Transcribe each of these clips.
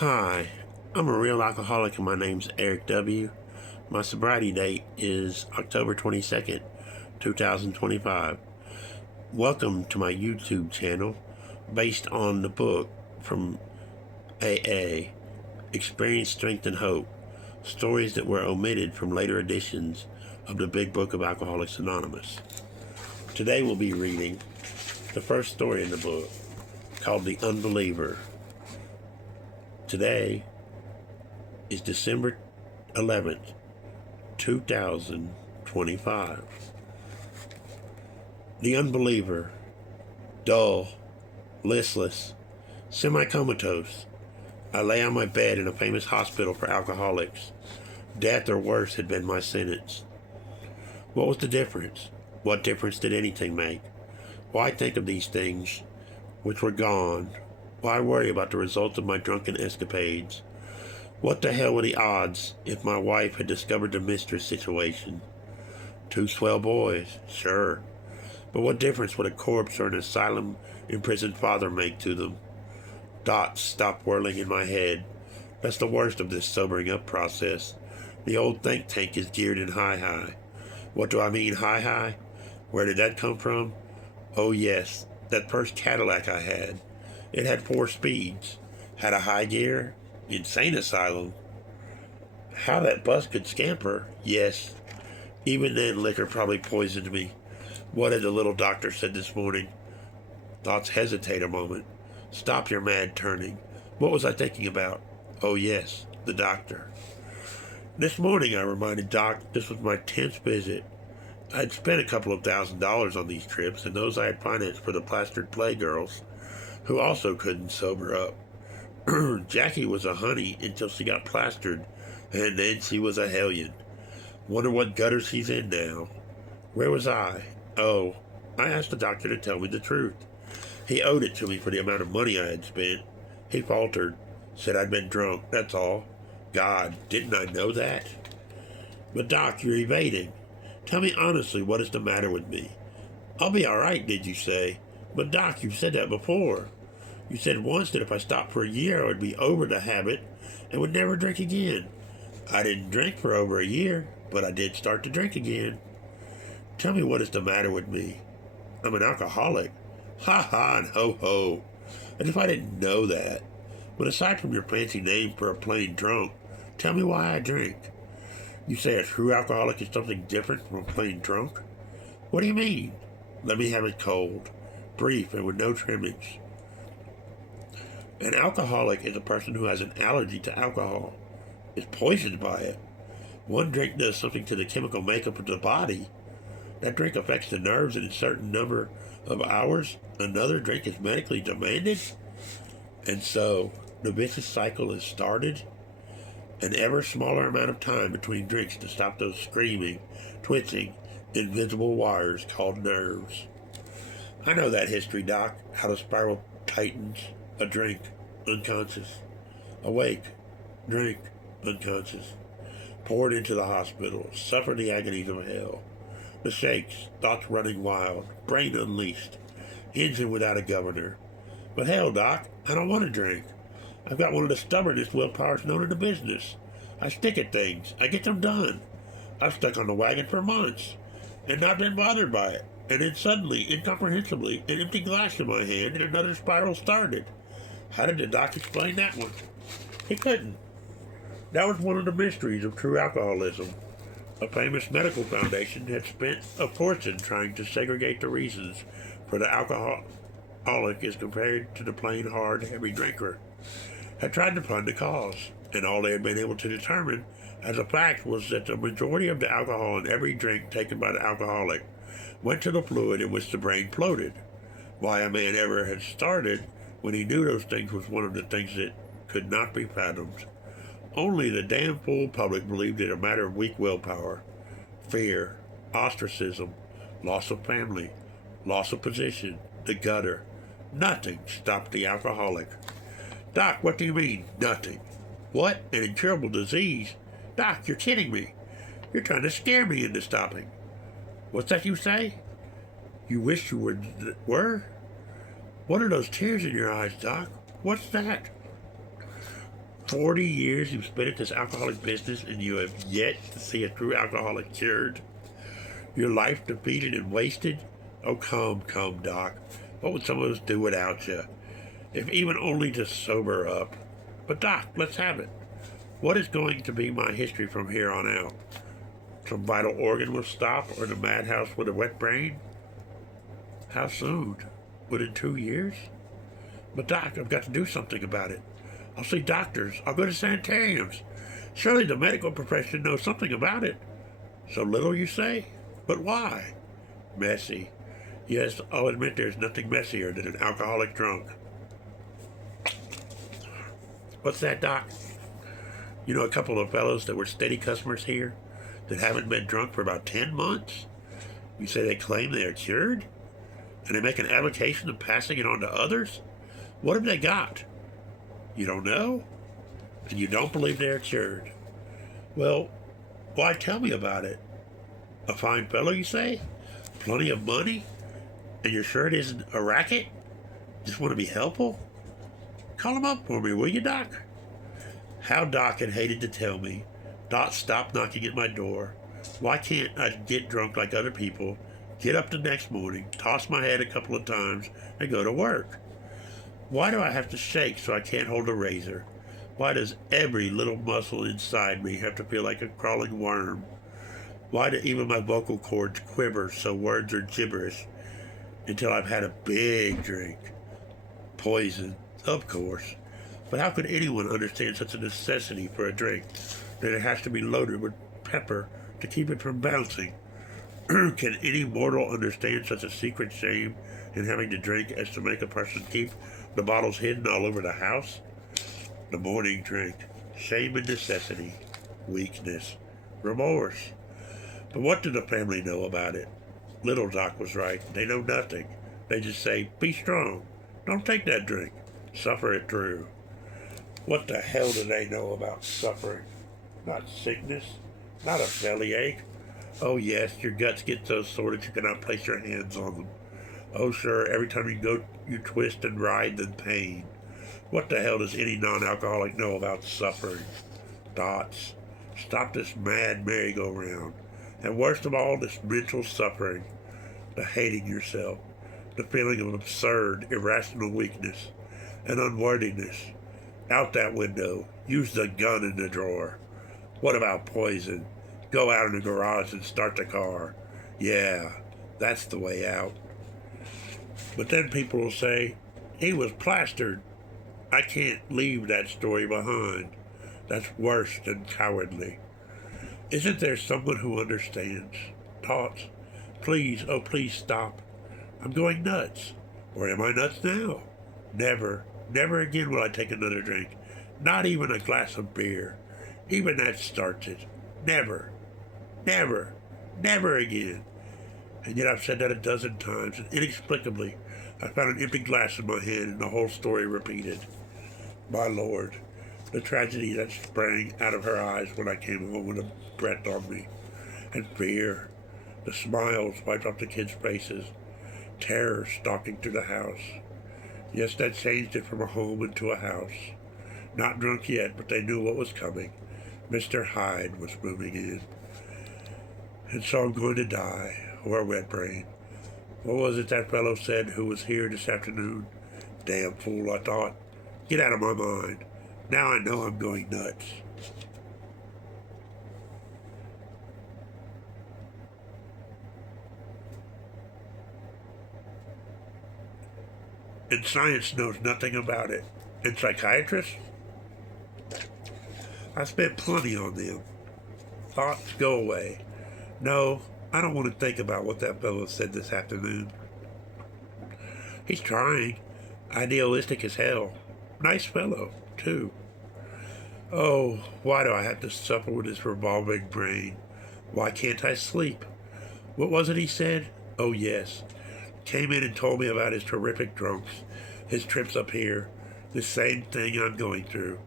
Hi, I'm a real alcoholic and my name's Eric W. My sobriety date is October 22nd, 2025. Welcome to my YouTube channel based on the book from AA, Experience, Strength, and Hope, stories that were omitted from later editions of the Big Book of Alcoholics Anonymous. Today we'll be reading the first story in the book called The Unbeliever. Today is December 11th, 2025. The Unbeliever, dull, listless, semi-comatose. I lay on my bed in a famous hospital for alcoholics. Death or worse had been my sentence. What was the difference? What difference did anything make? Why think of these things which were gone? Why worry about the results of my drunken escapades? What the hell were the odds if my wife had discovered the mistress situation? Two swell boys, sure. But what difference would a corpse or an asylum imprisoned father make to them? Thoughts stopped whirling in my head. That's the worst of this sobering up process. The old think tank is geared in high. What do I mean high? Where did that come from? Oh yes, that first Cadillac I had. It had 4 speeds, had a high gear, insane asylum. How that bus could scamper, yes. Even then, liquor probably poisoned me. What had the little doctor said this morning? Thoughts hesitate a moment. Stop your mad turning. What was I thinking about? Oh yes, the doctor. This morning I reminded Doc this was my 10th visit. I'd spent a couple of $1,000s on these trips, and those I had financed for the plastered playgirls, who also couldn't sober up. Jackie was a honey until she got plastered, and then she was a hellion. Wonder what gutter she's in now. Where was I? Oh, I asked the doctor to tell me the truth. He owed it to me for the amount of money I had spent. He faltered, said I'd been drunk, that's all. God, didn't I know that? But Doc, you're evading. Tell me honestly, what is the matter with me? I'll be all right, did you say? But Doc, you've said that before. You said once that if I stopped for a year, I would be over the habit and would never drink again. I didn't drink for over a year, but I did start to drink again. Tell me what is the matter with me. I'm an alcoholic. Ha ha and ho ho. As if I didn't know that. But aside from your fancy name for a plain drunk, tell me why I drink. You say a true alcoholic is something different from a plain drunk? What do you mean? Let me have it cold, brief, and with no trimmings. An alcoholic is a person who has an allergy to alcohol, is poisoned by it. One drink does something to the chemical makeup of the body. That drink affects the nerves in a certain number of hours. Another drink is medically demanded. And so, the vicious cycle is started. An ever smaller amount of time between drinks to stop those screaming, twitching, invisible wires called nerves. I know that history, Doc, how the spiral tightens. A drink, unconscious. Awake, drink, unconscious. Poured into the hospital, suffer the agonies of hell. The shakes, thoughts running wild, brain unleashed, engine without a governor. But hell, Doc, I don't want to drink. I've got one of the stubbornest willpowers known in the business. I stick at things. I get them done. I've stuck on the wagon for months and not been bothered by it. And then suddenly, incomprehensibly, an empty glass in my hand and another spiral started. How did the doc explain that one? He couldn't. That was one of the mysteries of true alcoholism. A famous medical foundation had spent a fortune trying to segregate the reasons for the alcoholic as compared to the plain, hard, heavy drinker. Had tried to find the cause, and all they had been able to determine as a fact was that the majority of the alcohol in every drink taken by the alcoholic went to the fluid in which the brain floated. Why a man ever had started when he knew those things was one of the things that could not be fathomed. Only the damn fool public believed it a matter of weak willpower, fear, ostracism, loss of family, loss of position, the gutter. Nothing stopped the alcoholic. Doc, what do you mean, nothing? What? An incurable disease? Doc, you're kidding me. You're trying to scare me into stopping. What's that you say? You wish you were? What are those tears in your eyes, Doc? What's that? 40 years you've spent at this alcoholic business and you have yet to see a true alcoholic cured? Your life defeated and wasted? Oh, come, Doc. What would some of us do without you? If even only to sober up. But Doc, let's have it. What is going to be my history from here on out? Some vital organ will stop, or the madhouse with a wet brain? How soon? Within 2 years? But Doc, I've got to do something about it. I'll see doctors. I'll go to sanitariums. Surely the medical profession knows something about it. So little, you say? But why? Messy. Yes, I'll admit there's nothing messier than an alcoholic drunk. What's that, Doc? You know a couple of fellows that were steady customers here that haven't been drunk for about 10 months? You say they claim they are cured? And they make an avocation of passing it on to others? What have they got? You don't know? And you don't believe they are cured? Well, why tell me about it? A fine fellow, you say? Plenty of money? And you're sure it isn't a racket? Just want to be helpful? Call him up for me, will you, Doc? How Doc had hated to tell me. Doc, stop knocking at my door. Why can't I get drunk like other people, get up the next morning, toss my head a couple of times, and go to work? Why do I have to shake so I can't hold a razor? Why does every little muscle inside me have to feel like a crawling worm? Why do even my vocal cords quiver so words are gibberish until I've had a big drink? Poison, of course. But how could anyone understand such a necessity for a drink, that it has to be loaded with pepper to keep it from bouncing? Can any mortal understand such a secret shame in having to drink as to make a person keep the bottles hidden all over the house? The morning drink. Shame and necessity. Weakness. Remorse. But what do the family know about it? Little Doc was right. They know nothing. They just say, be strong. Don't take that drink. Suffer it through. What the hell do they know about suffering? Not sickness. Not a bellyache. Oh yes, your guts get so sore that you cannot place your hands on them. Oh sure, every time you go, you twist and writhe in pain. What the hell does any non-alcoholic know about suffering? Dots. Stop this mad merry-go-round. And worst of all, this mental suffering. The hating yourself. The feeling of absurd, irrational weakness and unworthiness. Out that window. Use the gun in the drawer. What about poison? Go out in the garage and start the car. Yeah, that's the way out. But then people will say, he was plastered. I can't leave that story behind. That's worse than cowardly. Isn't there someone who understands? Tots, please, oh please stop. I'm going nuts. Or am I nuts now? Never again will I take another drink. Not even a glass of beer. Even that starts it. Never again. And yet I've said that a dozen times, and inexplicably, I found an empty glass in my hand, and the whole story repeated. My Lord, the tragedy that sprang out of her eyes when I came home with a breath on me, and fear, the smiles wiped off the kids' faces, terror stalking through the house. Yes, that changed it from a home into a house. Not drunk yet, but they knew what was coming. Mr. Hyde was moving in. And so I'm going to die, or a wet brain. What was it that fellow said who was here this afternoon? Damn fool, I thought. Get out of my mind. Now I know I'm going nuts. And science knows nothing about it. And psychiatrists? I spent plenty on them. Thoughts go away. No, I don't want to think about what that fellow said this afternoon. He's trying. Idealistic as hell. Nice fellow, too. Oh, why do I have to suffer with this revolving brain? Why can't I sleep? What was it he said? Oh, yes. Came in and told me about his terrific drunks, his trips up here, the same thing I'm going through.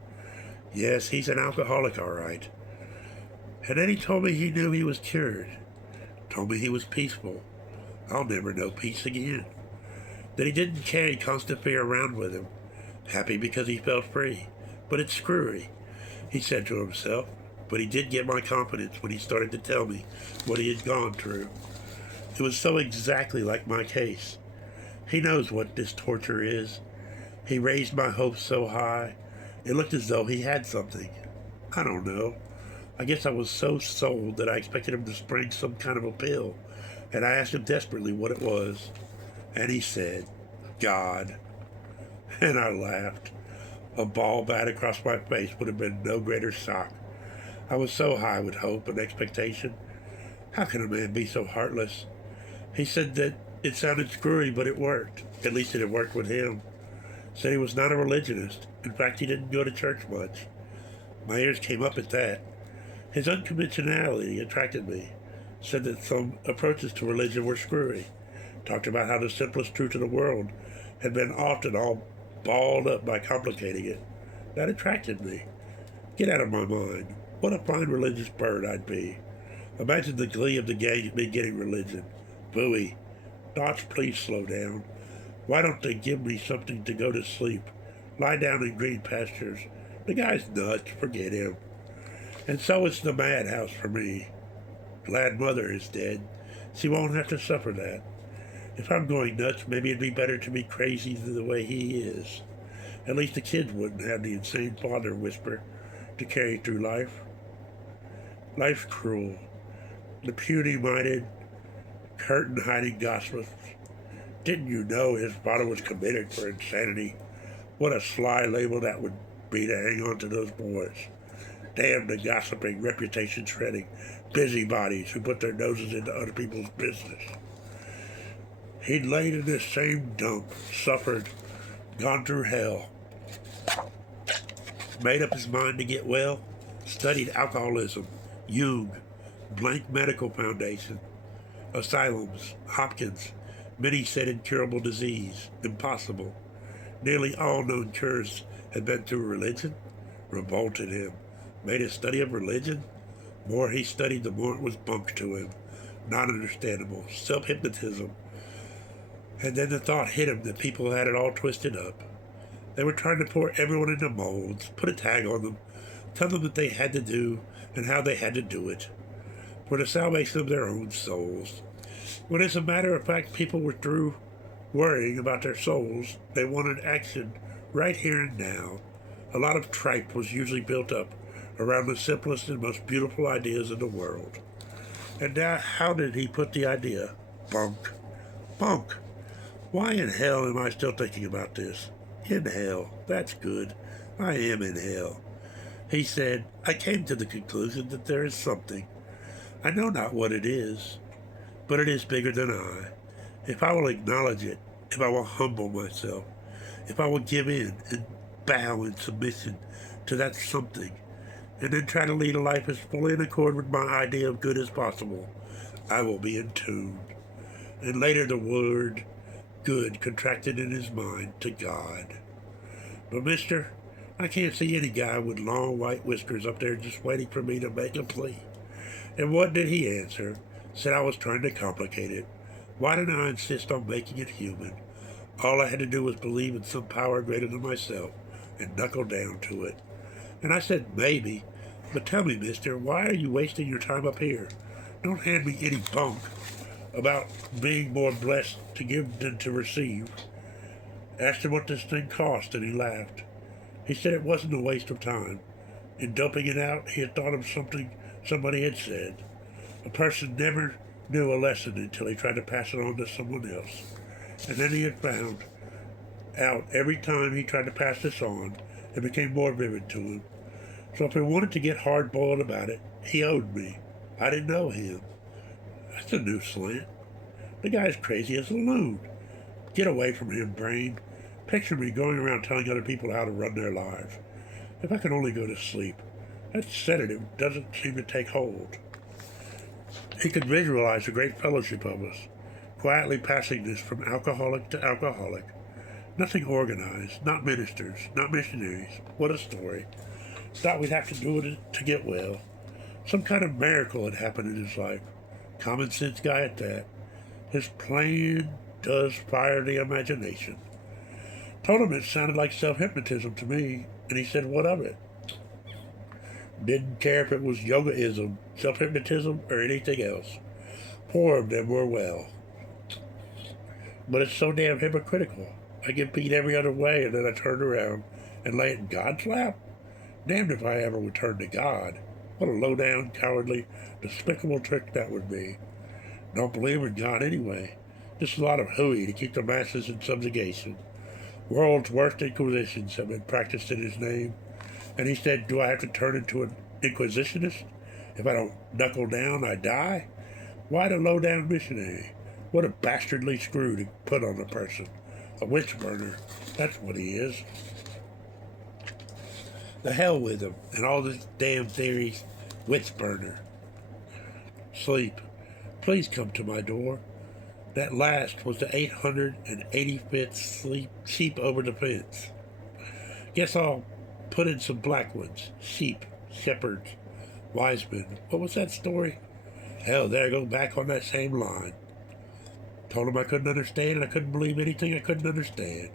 Yes, he's an alcoholic, all right. And then he told me he knew he was cured. Told me he was peaceful. I'll never know peace again. That he didn't carry constant fear around with him. Happy because he felt free. but it's screwy, he said to himself. But he did get my confidence when he started to tell me what he had gone through. It was so exactly like my case. He knows what this torture is. He raised my hopes so high, it looked as though he had something. I don't know. I guess I was so sold that I expected him to spring some kind of a pill, and I asked him desperately what it was. And he said, God. And I laughed. A ball bat across my face would have been no greater shock. I was so high with hope and expectation. How can a man be so heartless? He said that it sounded screwy, but it worked. At least it had worked with him. Said he was not a religionist. In fact, he didn't go to church much. My ears came up at that. His unconventionality attracted me. Said that some approaches to religion were screwy. Talked about how the simplest truth in the world had been often all balled up by complicating it. That attracted me. Get out of my mind. What a fine religious bird I'd be. Imagine the glee of the gang at me getting religion. Booey. Dots, please slow down. Why don't they give me something to go to sleep? Lie down in green pastures. The guy's nuts. Forget him. And so it's the madhouse for me. Glad mother is dead. She won't have to suffer that. If I'm going nuts, maybe it'd be better to be crazy than the way he is. At least the kids wouldn't have the insane father whisper to carry through life. Life's cruel. The puny-minded, curtain-hiding gossips. Didn't you know his father was committed for insanity? What a sly label that would be to hang on to those boys. Damn the gossiping, reputation-shredding busybodies who put their noses into other people's business. He'd laid in this same dump, suffered, gone through hell. Made up his mind to get well, studied alcoholism, Jung, Blank Medical Foundation, asylums, Hopkins. Many said incurable disease, impossible. Nearly all known cures had been through religion. Revolted him. Made a study of religion. The more he studied, the more it was bunk to him. Not understandable. Self-hypnotism. And then the thought hit him that people had it all twisted up. They were trying to pour everyone into molds, put a tag on them, tell them what they had to do and how they had to do it, for the salvation of their own souls. When as a matter of fact people were through worrying about their souls, they wanted action right here and now. A lot of tripe was usually built up around the simplest and most beautiful ideas in the world. And now how did he put the idea? Bunk. Bunk. Why in hell am I still thinking about this? In hell. That's good. I am in hell. He said, I came to the conclusion that there is something. I know not what it is, but it is bigger than I. If I will acknowledge it, if I will humble myself, if I will give in and bow in submission to that something, and then try to lead a life as fully in accord with my idea of good as possible, I will be in tune. And later the word good contracted in his mind to God. But mister, I can't see any guy with long white whiskers up there just waiting for me to make a plea. And what did he answer? Said I was trying to complicate it. Why didn't I insist on making it human? All I had to do was believe in some power greater than myself and knuckle down to it. And I said, maybe. But tell me, mister, why are you wasting your time up here? Don't hand me any bunk about being more blessed to give than to receive. Asked him what this thing cost, and he laughed. He said it wasn't a waste of time. In dumping it out, he had thought of something somebody had said. A person never knew a lesson until he tried to pass it on to someone else. And then he had found out every time he tried to pass this on, it became more vivid to him. So if he wanted to get hard-boiled about it, he owed me. I didn't know him. That's a new slant. The guy's crazy as a loon. Get away from him, brain. Picture me going around telling other people how to run their lives. If I could only go to sleep. That sedative doesn't seem to take hold. He could visualize the great fellowship of us, quietly passing this from alcoholic to alcoholic. Nothing organized, not ministers, not missionaries. What a story. Thought we'd have to do it to get well. Some kind of miracle had happened in his life. Common sense guy at that. His plan does fire the imagination. Told him it sounded like self-hypnotism to me, and he said, what of it? Didn't care if it was yogaism, self-hypnotism, or anything else. Poor of them were well. But it's so damn hypocritical. I get beat every other way, and then I turn around and lay it in God's lap? Damned if I ever would turn to God. What a low-down, cowardly, despicable trick that would be. Don't believe in God anyway. Just a lot of hooey to keep the masses in subjugation. World's worst inquisitions have been practiced in his name. And he said, do I have to turn into an inquisitionist? If I don't knuckle down, I die? Why the low-down missionary? What a bastardly screw to put on a person. A witch burner. That's what he is. The hell with him and all this damn theories. Witch burner. Sleep. Please come to my door. That last was the 885th sheep over the fence. Guess I'll put in some black ones. Sheep, shepherds, wise men. What was that story? Hell, there I go back on that same line. Told him I couldn't understand and I couldn't believe anything I couldn't understand.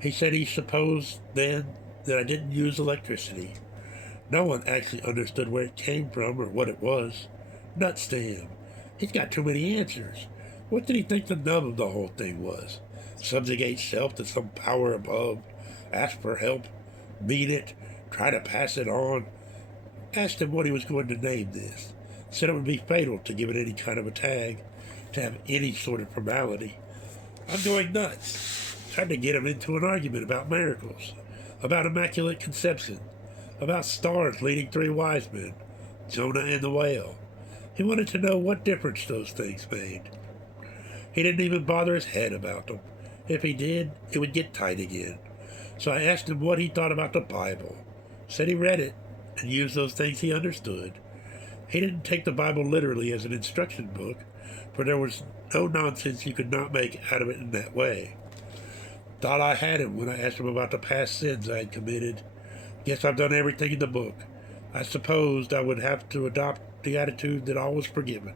He said he supposed then that I didn't use electricity. No one actually understood where it came from or what it was. Nuts to him. He's got too many answers. What did he think the nub of the whole thing was? Subjugate self to some power above? Ask for help? Meet it? Try to pass it on? Asked him what he was going to name this. Said it would be fatal to give it any kind of a tag, to have any sort of formality. I'm going nuts. Tried to get him into an argument about miracles, about immaculate conception, about stars leading 3 wise men, Jonah and the whale. He wanted to know what difference those things made. He didn't even bother his head about them. If he did, it would get tight again. So I asked him what he thought about the Bible. Said he read it and used those things he understood. He didn't take the Bible literally as an instruction book, for there was no nonsense you could not make out of it in that way. Thought I had him when I asked him about the past sins I had committed. Guess I've done everything in the book. I supposed I would have to adopt the attitude that all was forgiven.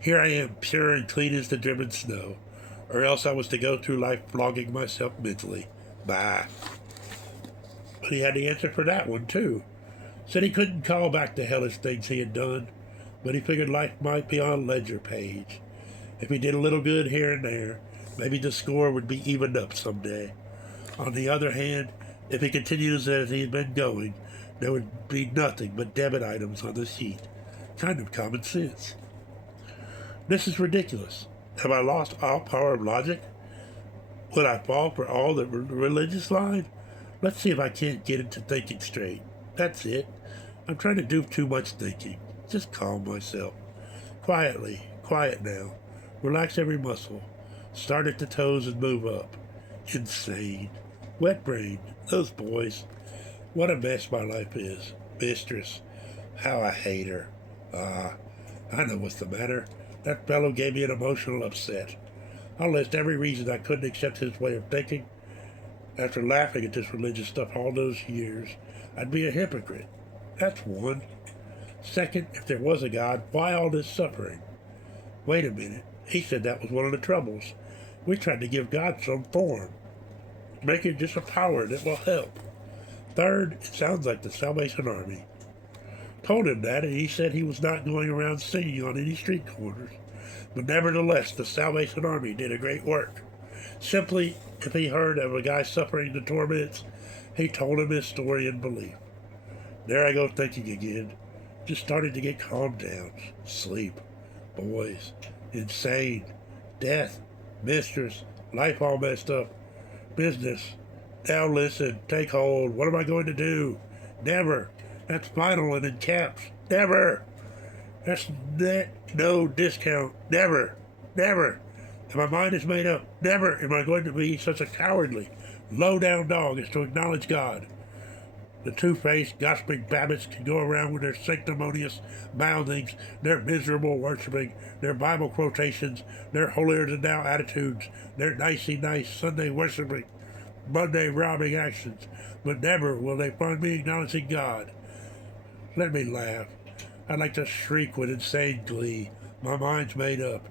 Here I am, pure and clean as the driven snow, or else I was to go through life flogging myself mentally. Bah. But he had the answer for that one, too. Said he couldn't call back the hellish things he had done, but he figured life might be on a ledger page. If he did a little good here and there, maybe the score would be evened up someday. On the other hand, if he continues as he had been going, there would be nothing but debit items on the sheet. Kind of common sense. This is ridiculous. Have I lost all power of logic? Would I fall for all the religious line? Let's see if I can't get into thinking straight. That's it. I'm trying to do too much thinking. Just calm myself. Quietly. Quiet now. Relax every muscle. Start at the toes and move up. Insane. Wet brain. Those boys. What a mess my life is. Mistress. How I hate her. I know what's the matter. That fellow gave me an emotional upset. I'll list every reason I couldn't accept his way of thinking. After laughing at this religious stuff all those years, I'd be a hypocrite. That's one. Second, if there was a God, why all this suffering? Wait a minute. He said that was one of the troubles. We tried to give God some form. Make it just a power that will help. Third, it sounds like the Salvation Army. Told him that, and he said he was not going around singing on any street corners. But nevertheless, the Salvation Army did a great work. Simply, if he heard of a guy suffering the torments, he told him his story in belief. There I go thinking again. Just started to get calmed down. Sleep. Boys. Insane. Death. Mistress. Life all messed up. Business. Now listen. Take hold. What am I going to do? Never. That's final and in caps. Never. That's net. No discount. Never. Never. And my mind is made up. Never am I going to be such a cowardly, low-down dog as to acknowledge God. The two-faced, gossiping Babbitts can go around with their sanctimonious mouthings, their miserable worshiping, their Bible quotations, their holier-than-thou attitudes, their nicey-nice Sunday worshiping, Monday robbing actions, but never will they find me acknowledging God. Let me laugh. I'd like to shriek with insane glee. My mind's made up.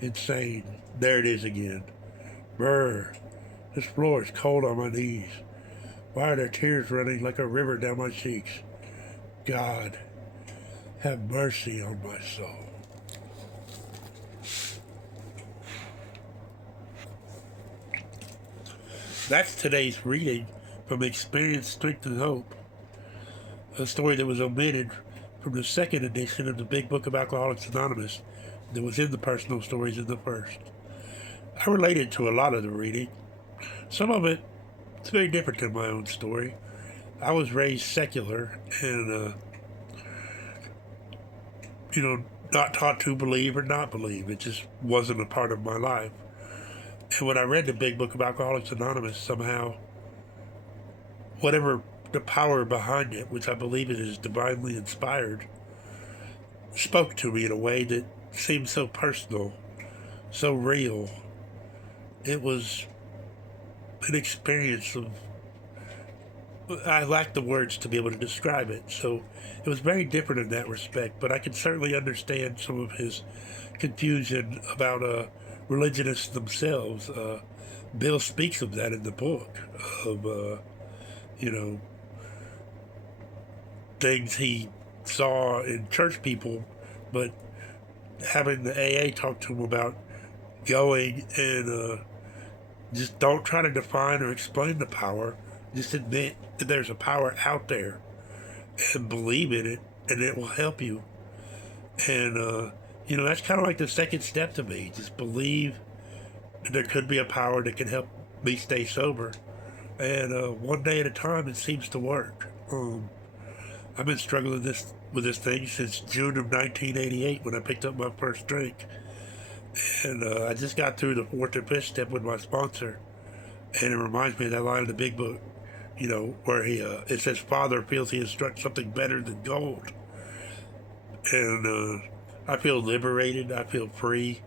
Insane. There it is again. Brr. This floor is cold on my knees. Why are there tears running like a river down my cheeks? God, have mercy on my soul. That's today's reading from Experience, Strength, and Hope, a story that was omitted from the second edition of the Big Book of Alcoholics Anonymous that was in the personal stories in the first. I related to a lot of the reading. Some of it, it's very different than my own story. I was raised secular and, not taught to believe or not believe. It just wasn't a part of my life. And when I read the Big Book of Alcoholics Anonymous, somehow, whatever the power behind it, which I believe it is divinely inspired, spoke to me in a way that seemed so personal, so real. It was an experience of, I lack the words to be able to describe it, so it was very different in that respect, but I can certainly understand some of his confusion about religionists themselves. Bill speaks of that in the book, of, things he saw in church people, but having the AA talk to him about going and just don't try to define or explain the power. Just admit that there's a power out there and believe in it, and it will help you. And, that's kind of like the second step to me. Just believe that there could be a power that can help me stay sober. And one day at a time, it seems to work. I've been struggling with this thing since June of 1988 when I picked up my first drink. And I just got through the fourth or fifth step with my sponsor. And it reminds me of that line in the Big Book, where it says, Father feels he has struck something better than gold. And I feel liberated. I feel free.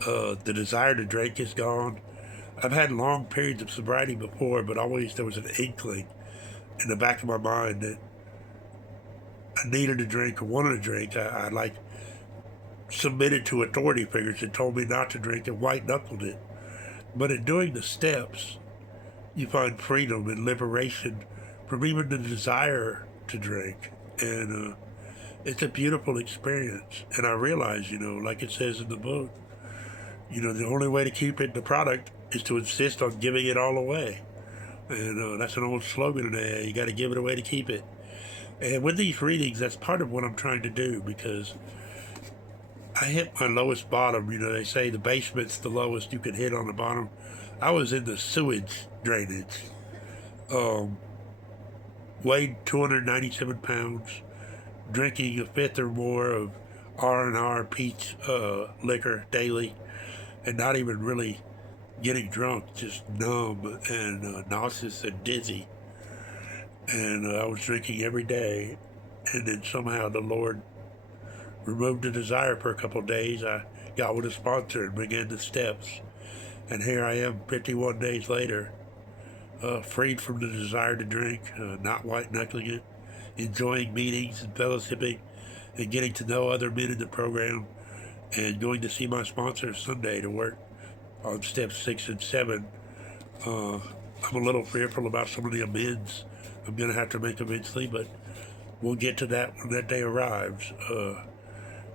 The desire to drink is gone. I've had long periods of sobriety before, but always there was an inkling in the back of my mind that I needed a drink or wanted a drink. I submitted to authority figures that told me not to drink and white-knuckled it. But in doing the steps, you find freedom and liberation from even the desire to drink. And it's a beautiful experience. And I realize, like it says in the book, the only way to keep it, the product, is to insist on giving it all away. And that's an old slogan in AA. You got to give it away to keep it. And with these readings, that's part of what I'm trying to do, because I hit my lowest bottom. They say the basement's the lowest you can hit on the bottom. I was in the sewage drainage. Weighed 297 pounds, drinking a fifth or more of R&R peach liquor daily, and not even really getting drunk, just numb and nauseous and dizzy. And I was drinking every day, and then somehow the Lord removed the desire for a couple of days. I got with a sponsor and began the steps. And here I am 51 days later, freed from the desire to drink, not white-knuckling it, enjoying meetings and fellowshipping and getting to know other men in the program, and going to see my sponsor Sunday to work on steps 6 and 7. I'm a little fearful about some of the amends I'm going to have to make eventually, but we'll get to that when that day arrives.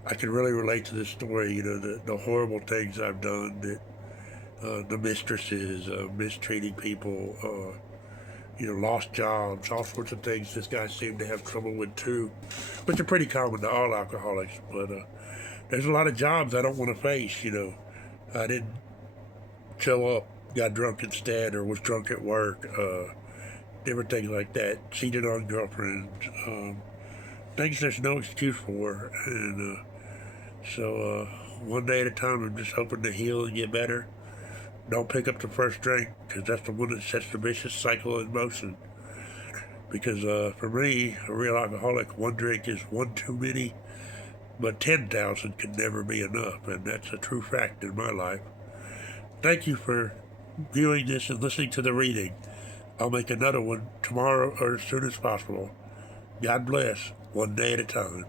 I can really relate to this story, the horrible things I've done, that the mistresses, mistreating people, lost jobs, all sorts of things this guy seemed to have trouble with too, which are pretty common to all alcoholics. But there's a lot of jobs I don't want to face. I didn't show up, got drunk instead, or was drunk at work, different things like that, cheated on girlfriends, things there's no excuse for. And so one day at a time, I'm just hoping to heal and get better. Don't pick up the first drink, because that's the one that sets the vicious cycle in motion. Because for me, a real alcoholic, one drink is one too many, but 10,000 can never be enough, and that's a true fact in my life. Thank you for viewing this and listening to the reading. I'll make another one tomorrow or as soon as possible. God bless, one day at a time.